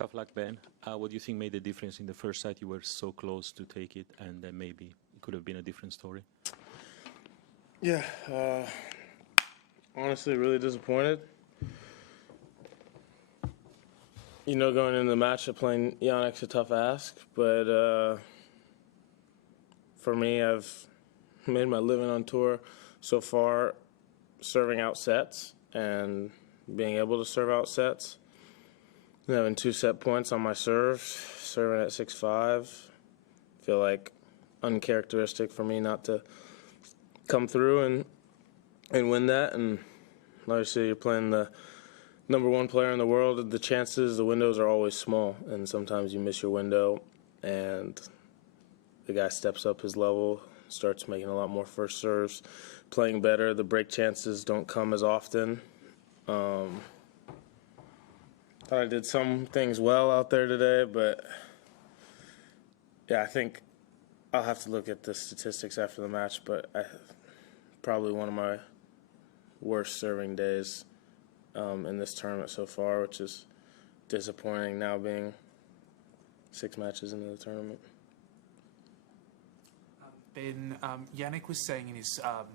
Tough luck, Ben. What do you think made the difference in the first set? You were so close to take it, and then maybe it could have been a different story. Yeah, honestly, really disappointed. You know, going into the match, playing Jannik's a tough ask, but for me, I've made my living on tour so far serving out sets and being able to serve out sets. And having 2 set points on my serve, serving at 6-5, feel like uncharacteristic for me not to come through and win that. And obviously, you're playing the #1 player in the world. The windows are always small, and sometimes you miss your window, and the guy steps up his level, starts making a lot more first serves, playing better. The break chances don't come as often. Thought I did some things well out there today, but yeah, I think I'll have to look at the statistics after the match, but probably one of my worst serving days in this tournament so far, which is disappointing now being 6 matches into the tournament. Ben, Jannik was saying in his on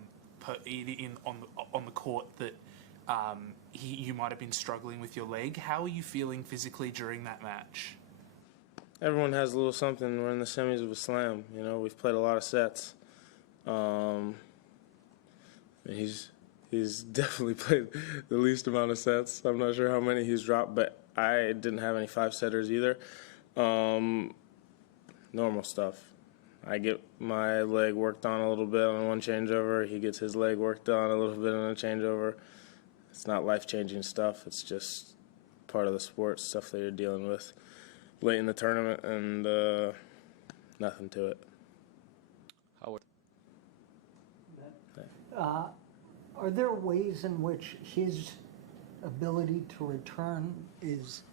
the court that you might have been struggling with your leg. How are you feeling physically during that match? Everyone has a little something. We're in the semis of a slam. You know, we've played a lot of sets. He's definitely played the least amount of sets. I'm not sure how many he's dropped, but I didn't have any 5-setters either. Normal stuff. I get my leg worked on a little bit on one changeover. He gets his leg worked on a little bit on a changeover. It's not life-changing stuff. It's just part of the sport, stuff that you're dealing with late in the tournament, and nothing to it. Howard. Are there ways in which his ability to return is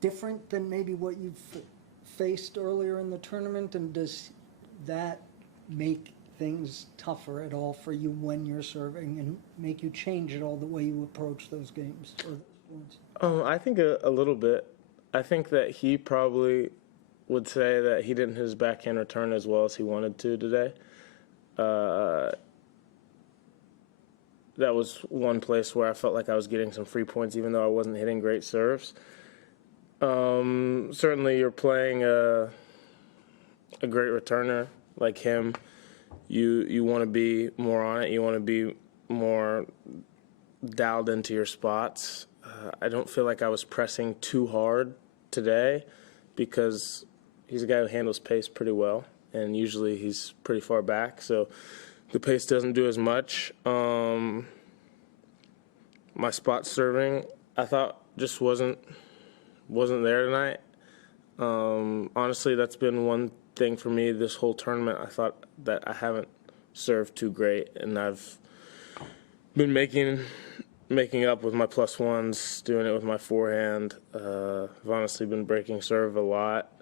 different than maybe what you've faced earlier in the tournament, and does that make things tougher at all for you when you're serving and make you change at all the way you approach those games or those points? I think a little bit. I think that he probably would say that he didn't his backhand return as well as he wanted to today. That was one place where I felt like I was getting some free points even though I wasn't hitting great serves. Certainly you're playing a great returner like him. You want to be more on it. You want to be more dialed into your spots. I don't feel like I was pressing too hard today because he's a guy who handles pace pretty well, and usually he's pretty far back, so the pace doesn't do as much. My spot serving, I thought, just wasn't there tonight. Honestly, that's been one thing for me this whole tournament. I thought that I haven't served too great, and I've been making up with my +1s, doing it with my forehand. I've honestly been breaking serve a lot,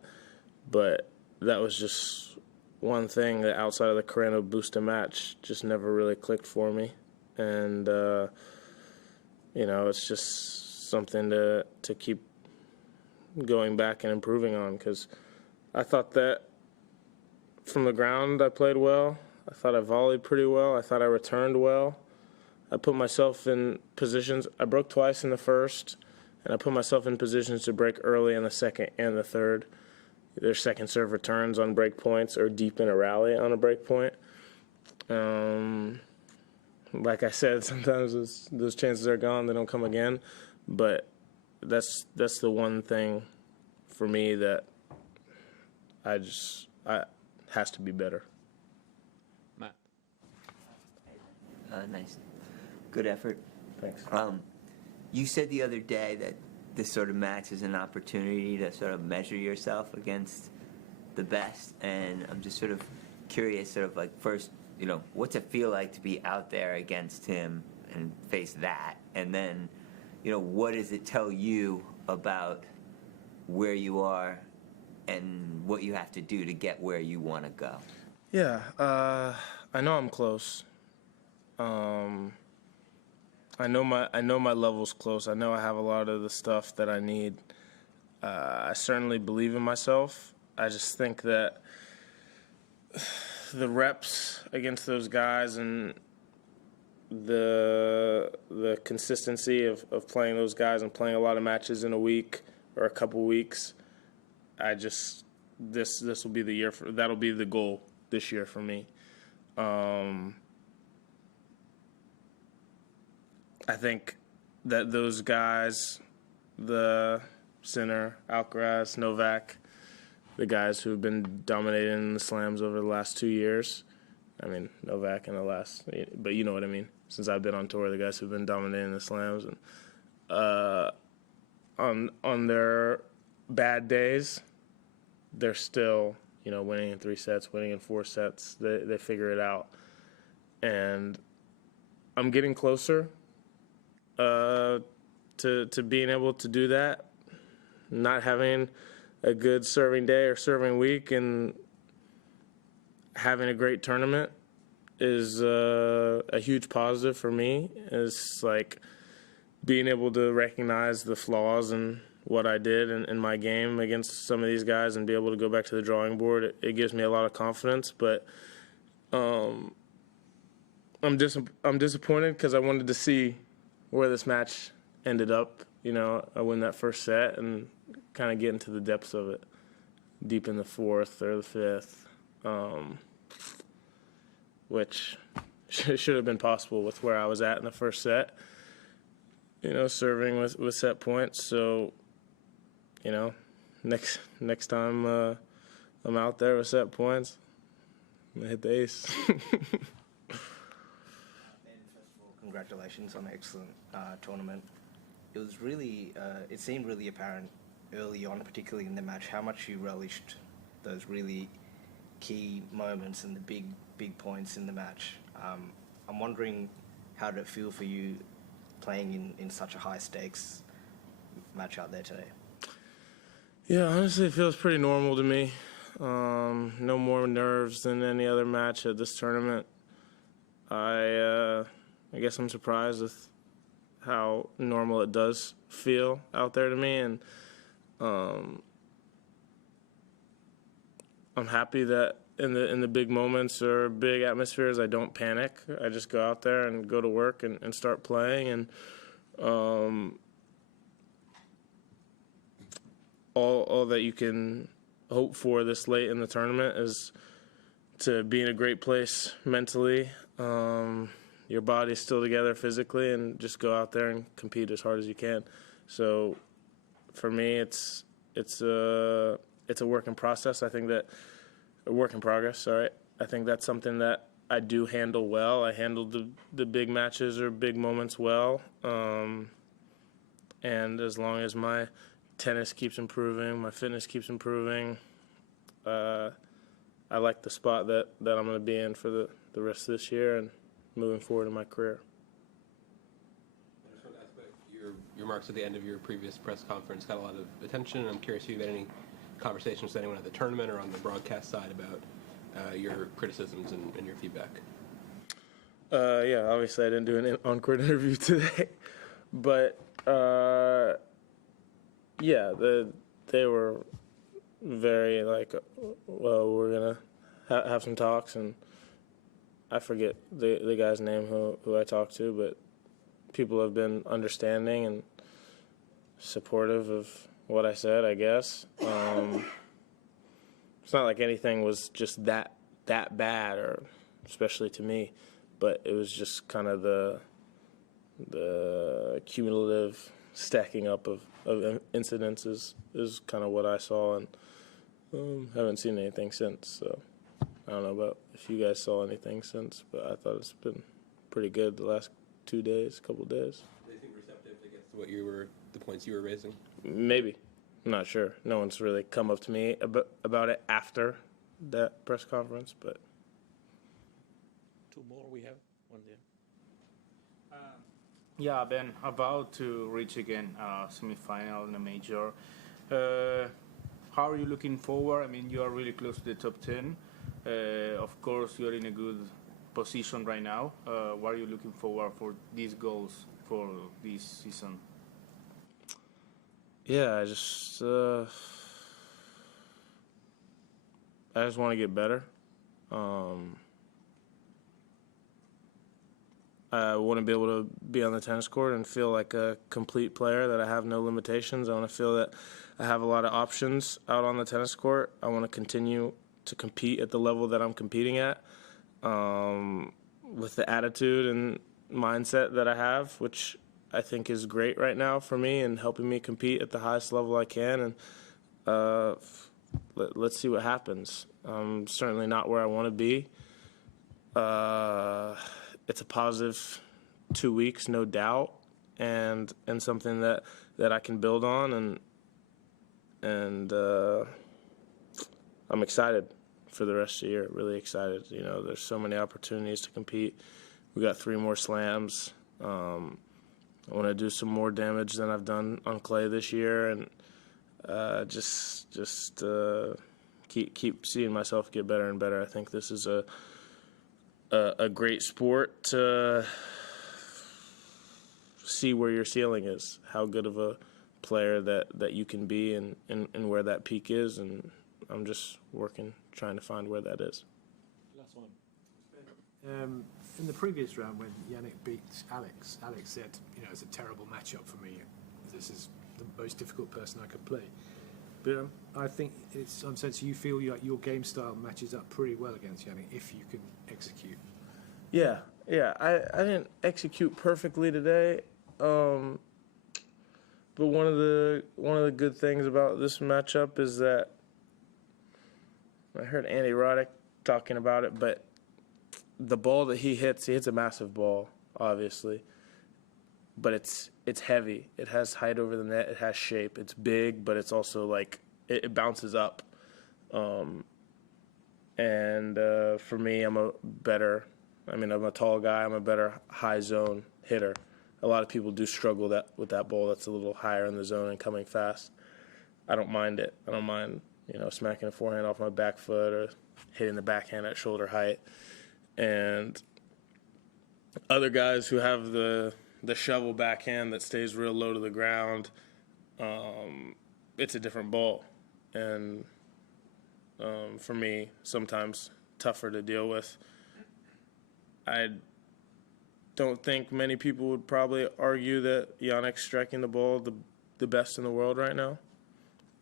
but that was just one thing that outside of the Carreno Busta match just never really clicked for me. And, it's just something to keep going back and improving on, because I thought that from the ground I played well. I thought I volleyed pretty well. I thought I returned well. I put myself in positions. I broke twice in the first, and I put myself in positions to break early in the second and the third. Their second serve returns on break points or deep in a rally on a break point. Like I said, sometimes those chances are gone. They don't come again. But that's the one thing for me that has to be better. Matt. Nice. Good effort. Thanks. You said the other day that this sort of match is an opportunity to sort of measure yourself against the best, and I'm just sort of curious, sort of like, first, what's it feel like to be out there against him and face that? And then, what does it tell you about where you are and what you have to do to get where you want to go? Yeah, I know I'm close. I know my level's close. I know I have a lot of the stuff that I need. I certainly believe in myself. I just think that the reps against those guys and the consistency of playing those guys and playing a lot of matches in a week or a couple weeks, this will be the year that'll be the goal this year for me. I think that those guys, the Sinner, Alcaraz, Novak, the guys who have been dominating in the slams over the last 2 years. I mean, Novak in the last, but you know what I mean. Since I've been on tour, the guys who've been dominating the slams, and on their bad days, they're still, winning in 3 sets, winning in 4 sets. They figure it out, and I'm getting closer to being able to do that. Not having a good serving day or serving week and having a great tournament is a huge positive for me. It's like being able to recognize the flaws in what I did in my game against some of these guys and be able to go back to the drawing board. It gives me a lot of confidence, but I'm disappointed because I wanted to see where this match ended up. I win that first set and kind of get into the depths of it, deep in the 4th or the 5th, which should have been possible with where I was at in the first set, serving with set points. So, next time I'm out there with set points, I'm going to hit the ace. And first of all, congratulations on an excellent tournament. It was really, it seemed really apparent early on, particularly in the match, how much you relished those really key moments and the big points in the match. I'm wondering, how did it feel for you playing in such a high stakes match out there today? Yeah, honestly, it feels pretty normal to me. No more nerves than any other match at this tournament. I guess I'm surprised with how normal it does feel out there to me, and I'm happy that in the big moments or big atmospheres, I don't panic. I just go out there and go to work and start playing, and all that you can hope for this late in the tournament is to be in a great place mentally. Your body's still together physically, and just go out there and compete as hard as you can. So, for me, it's a work in process. I think that a work in progress. Sorry, I think that's something that I do handle well. I handled the big matches or big moments well, and as long as my tennis keeps improving, my fitness keeps improving, I like the spot that I'm going to be in for the rest of this year and moving forward in my career. I just want to ask about your remarks at the end of your previous press conference got a lot of attention, and I'm curious if you've had any conversations with anyone at the tournament or on the broadcast side about your criticisms and your feedback. Yeah, obviously I didn't do an on-court interview today, but yeah, they were very well, we're gonna have some talks, and I forget the guy's name who I talked to, but people have been understanding and supportive of what I said, I guess. It's not like anything was just that bad, or especially to me, but it was just kind of the cumulative stacking up of incidents is kind of what I saw, and haven't seen anything since. So I don't know about if you guys saw anything since, but I thought it's been pretty good the last couple days. Do you think receptive, I guess, to the points you were raising? Maybe. I'm not sure. No one's really come up to me about it after that press conference, but. 2 more we have. 1 there. Yeah, Ben, about to reach again semifinal in a major. How are you looking forward? I mean, you are really close to the top 10. Of course, you're in a good position right now. What are you looking forward for these goals for this season? Yeah, I just want to get better. I want to be able to be on the tennis court and feel like a complete player, that I have no limitations. I want to feel that I have a lot of options out on the tennis court. I want to continue to compete at the level that I'm competing at, with the attitude and mindset that I have, which I think is great right now for me and helping me compete at the highest level I can. And let's see what happens. I'm certainly not where I want to be. It's a positive 2 weeks, no doubt, and something that I can build on, and I'm excited for the rest of the year. Really excited. You know, there's so many opportunities to compete. We got 3 more slams. I want to do some more damage than I've done on clay this year, and just keep seeing myself get better and better. I think this is a great sport to see where your ceiling is, how good of a player that you can be, and where that peak is, and I'm just trying to find where that is. Last one. In the previous round, when Jannik beat Alex said, you know, it's a terrible matchup for me. This is the most difficult person I could play. But I think in some sense you feel like your game style matches up pretty well against Jannik if you can execute. Yeah. I didn't execute perfectly today, but one of the good things about this matchup is that I heard Andy Roddick talking about it, but the ball that he hits a massive ball, obviously, but it's heavy. It has height over the net. It has shape. It's big, but it's also like it bounces up. And for me, I'm a tall guy. I'm a better high zone hitter. A lot of people do struggle with that ball that's a little higher in the zone and coming fast. I don't mind it. I don't mind, you know, smacking a forehand off my back foot or hitting the backhand at shoulder height. And other guys who have the shovel backhand that stays real low to the ground, it's a different ball. And for me, sometimes tougher to deal with. I don't think many people would probably argue that Jannik's striking the ball the best in the world right now.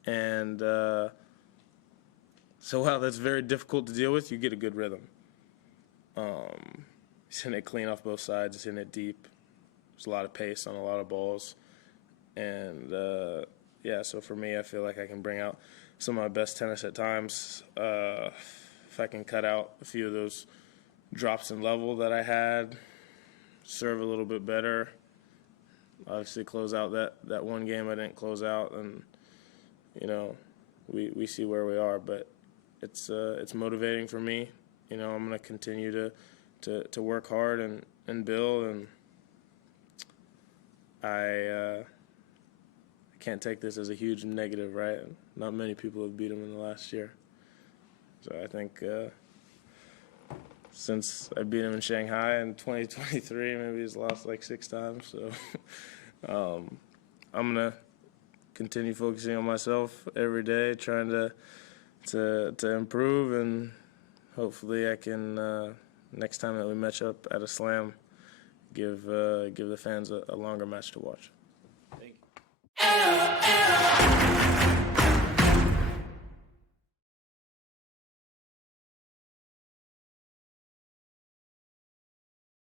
And so while that's very difficult to deal with, you get a good rhythm. He's hitting it clean off both sides. He's hitting it deep. There's a lot of pace on a lot of balls. And, so for me, I feel like I can bring out some of my best tennis at times. If I can cut out a few of those drops in level that I had, serve a little bit better, obviously close out that one game I didn't close out, and, you know, we see where we are. But it's motivating for me. You know, I'm going to continue to work hard and build, and I can't take this as a huge negative, right? Not many people have beat him in the last year. So I think since I beat him in Shanghai in 2023, maybe he's lost like 6 times. So I'm going to continue focusing on myself every day, trying to improve, and hopefully I can, next time that we match up at a slam, give the fans a longer match to watch. Thank you.